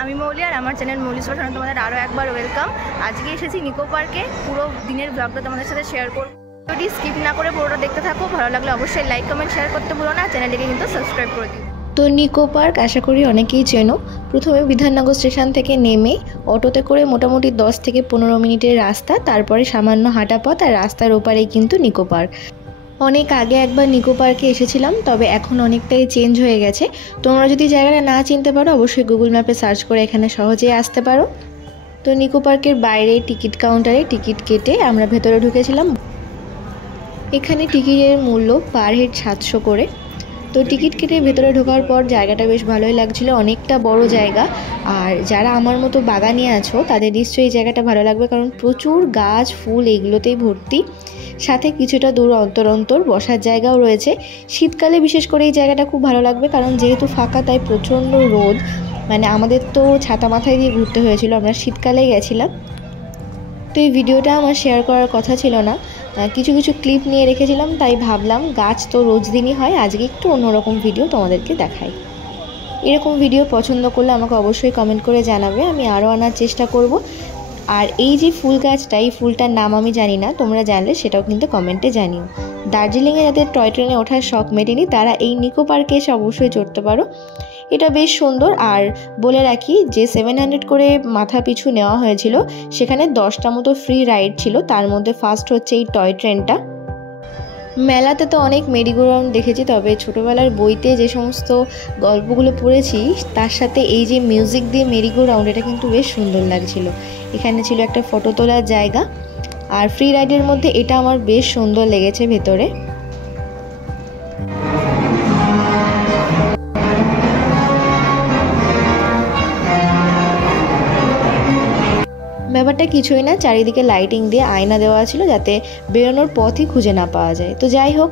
আমি মৌলি আর আমার চ্যানেল মৌলিস পাঠানো তোমাদের আরও একবার ওয়েলকাম। আজকে এসেছি নিকো পার্কে। পুরো দিনের ব্লগটা তোমাদের সাথে শেয়ার করব। ভিডিওটি স্কিপ না করে পুরোটা দেখতে থাকো। ভালো লাগলে অবশ্যই লাইক কমেন্ট শেয়ার করতে ভুলো না। চ্যানেলটিকে কিন্তু সাবস্ক্রাইব করে দিও। তো নিকো পার্ক আশা করি অনেকেই চেনো। প্রথমে বিধাননগর স্টেশন থেকে নেমে অটোতে করে মোটামুটি 10 থেকে 15 মিনিটের রাস্তা, তারপরে সামান্য হাঁটা পথ, আর রাস্তার ওপারেই কিন্তু নিকো পার্ক। অনেক আগে একবার নিকো পার্কে এসেছিলাম, তবে এখন অনেকটাই চেঞ্জ হয়ে গেছে। তোমরা যদি জায়গাটা না চিনতে পারো অবশ্যই গুগল ম্যাপে সার্চ করে এখানে সহজেই আসতে পারো। তো নিকো পার্কের বাইরে টিকিট কাউন্টারে টিকিট কেটে আমরা ভেতরে ঢুকেছিলাম। এখানে টিকিটের মূল্য পার হেড 700 করে। তো টিকিট কেটে ভেতরে ঢোকার পর জায়গাটা বেশ ভালোই লাগছিল, অনেকটা বড় জায়গা। আর যারা আমার মতো বাগানে আছো তাদের নিশ্চয়ই এই জায়গাটা ভালো লাগবে, কারণ প্রচুর গাছ ফুল এইগুলোতেই ভর্তি। সাথে কিছুটা দূর অন্তর অন্তর বসার জায়গাও রয়েছে। শীতকালে বিশেষ করে এই জায়গাটা খুব ভালো লাগবে, কারণ যেহেতু ফাঁকা তাই প্রচণ্ড রোদ। মানে আমাদের তো ছাতা মাথায় দিয়ে ঘুরতে হয়েছিল, আমরা শীতকালেই গেছিলাম। তো এই ভিডিওটা আমার শেয়ার করার কথা ছিল না, কিছু কিছু ক্লিপ নিয়ে রেখেছিলাম, তাই ভাবলাম গাছ তো রোজ দিনই হয়, আজকে একটু অন্যরকম ভিডিও তোমাদেরকে দেখাই। এরকম ভিডিও পছন্দ করলে আমাকে অবশ্যই কমেন্ট করে জানাবে, আমি আরও আনার চেষ্টা করব। আর এই যে ফুল গাছটা, এই ফুলটার নাম আমি জানি না, তোমরা জানলে সেটাও কিন্তু কমেন্টে জানিও। দার্জিলিংয়ে যাদের টয় ট্রেনে ওঠার শখ মেটেনি তারা এই নিকো পার্কে এসে অবশ্যই চড়তে পারো। এটা বেশ সুন্দর। আর বলে রাখি যে 700 করে মাথা পিছু নেওয়া হয়েছিল, সেখানে 10টা মতো ফ্রি রাইড ছিল, তার মধ্যে ফার্স্ট হচ্ছে এই টয় ট্রেনটা। মেলাতে তো অনেক মেরিগো রাউন্ড দেখেছি, তবে ছোটোবেলার বইতে যে সমস্ত গল্পগুলো পড়েছি তার সাথে এই যে মিউজিক দিয়ে মেরিগো রাউন্ড, এটা কিন্তু বেশ সুন্দর লাগছিল। এখানে ছিল একটা ফটো তোলার জায়গা, আর ফ্রি রাইডের মধ্যে এটা আমার বেশ সুন্দর লেগেছে ভেতরে। ব্যাপারটা কিছুই না, চারিদিকে লাইটিং দিয়ে আয়না দেওয়া ছিল যাতে বেরোনোর পথই খুঁজে না পাওয়া যায়। তো যাই হোক,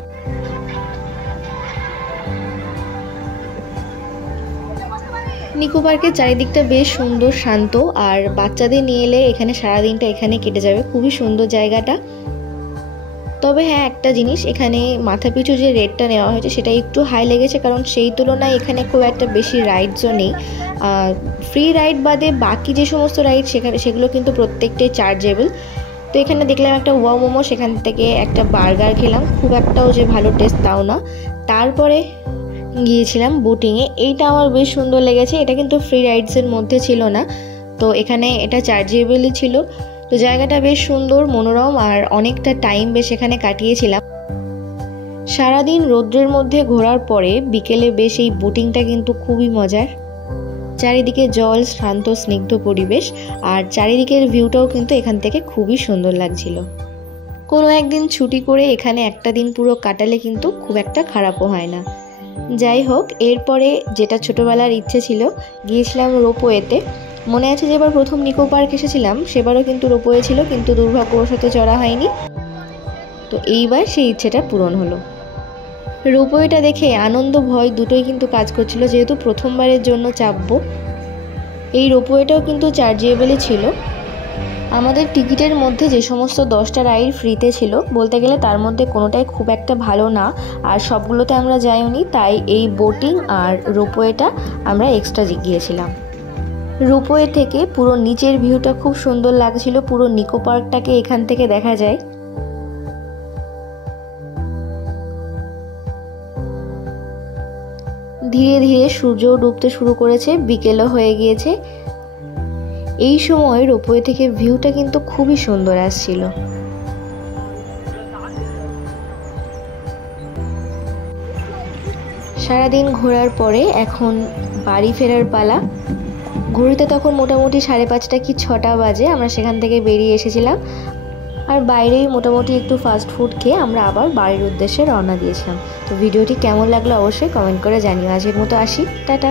নিকো পার্কের চারিদিকটা বেশ সুন্দর শান্ত, আর বাচ্চাদের নিয়ে এলে এখানে সারাদিনটা এখানে কেটে যাবে। খুবই সুন্দর জায়গাটা। তবে হ্যাঁ, একটা জিনিস, এখানে মাথাপিছু যে রেটটা নেওয়া হয়েছে সেটা একটু হাই লেগেছে, কারণ সেই তুলনায় এখানে খুব একটা বেশি রাইডসও নেই। ফ্রি রাইড বাদে বাকি যে সমস্ত রাইড সেগুলো কিন্তু প্রত্যেকটাই চার্জেবল। তো এখানে দেখলাম একটা ওয়া মোমো, সেখান থেকে একটা বার্গার খেলাম, খুব একটাও যে ভালো টেস্ট তাও না। তারপরে গিয়েছিলাম বোটিংয়ে, এইটা আমার বেশ সুন্দর লেগেছে। এটা কিন্তু ফ্রি রাইডসের মধ্যে ছিল না, তো এখানে এটা চার্জেবলই ছিল। তো জায়গাটা বেশ সুন্দর মনোরম, আর অনেকটা টাইম বেশ এখানে কাটিয়েছিলাম। সারাদিন রৌদ্রের মধ্যে ঘোরার পরে বিকেলে বেশ এই বোটিংটা কিন্তু খুবই মজার। চারিদিকে জল, শান্ত স্নিগ্ধ পরিবেশ, আর চারিদিকের ভিউটাও কিন্তু এখান থেকে খুবই সুন্দর লাগছিল। কোনো একদিন ছুটি করে এখানে একটা দিন পুরো কাটালে কিন্তু খুব একটা খারাপও হয় না। যাই হোক, এরপরে যেটা ছোটোবেলার ইচ্ছে ছিল, গিয়েছিলাম রোপওয়েতে। মনে আছে যে এবার প্রথম নিকো পার্ক এসেছিলাম সেবারও কিন্তু রোপওয়ে ছিল, কিন্তু দুর্ভাগ্যবশত চড়া হয়নি। তো এইবার সেই ইচ্ছেটা পূরণ হলো। রোপওয়েটা দেখে আনন্দ ভয় দুটোই কিন্তু কাজ করছিল, যেহেতু প্রথমবারের জন্য চাপবো। এই রোপওয়েটাও কিন্তু চার্জেবলই ছিল। আমাদের টিকিটের মধ্যে যে সমস্ত 10টা রাইড ফ্রিতে ছিল, বলতে গেলে তার মধ্যে কোনোটাই খুব একটা ভালো না, আর সবগুলোতে আমরা যাইনি, তাই এই বোটিং আর রোপওয়েটা আমরা এক্সট্রা গিয়েছিলাম। রোপওয়ে থেকে পুরো নিচের ভিউটা খুব সুন্দর লাগছিল, পুরো নিকো পার্কটাকে এখান থেকে দেখা যায়। ধীরে ধীরে সূর্যও ডুবতে শুরু করেছে, বিকেলও হয়ে গিয়েছে। এই সময় রোপওয়ে থেকে ভিউটা কিন্তু খুবই সুন্দর আসছিল। সারাদিন ঘোরার পরে এখন বাড়ি ফেরার পালা। ঘড়িতে তখন মোটামুটি 5:30 কি 6টা বাজে। আমরা সেখান থেকে বেরিয়ে এসেছিলাম, আর বাইরেই মোটামুটি একটু ফাস্ট ফুড খেয়ে আমরা আবার বাড়ির উদ্দেশ্যে রওনা দিয়েছিলাম। তো ভিডিওটি কেমন লাগলো অবশ্যই কমেন্ট করে জানিও। আজকের মতো আসি, টাটা।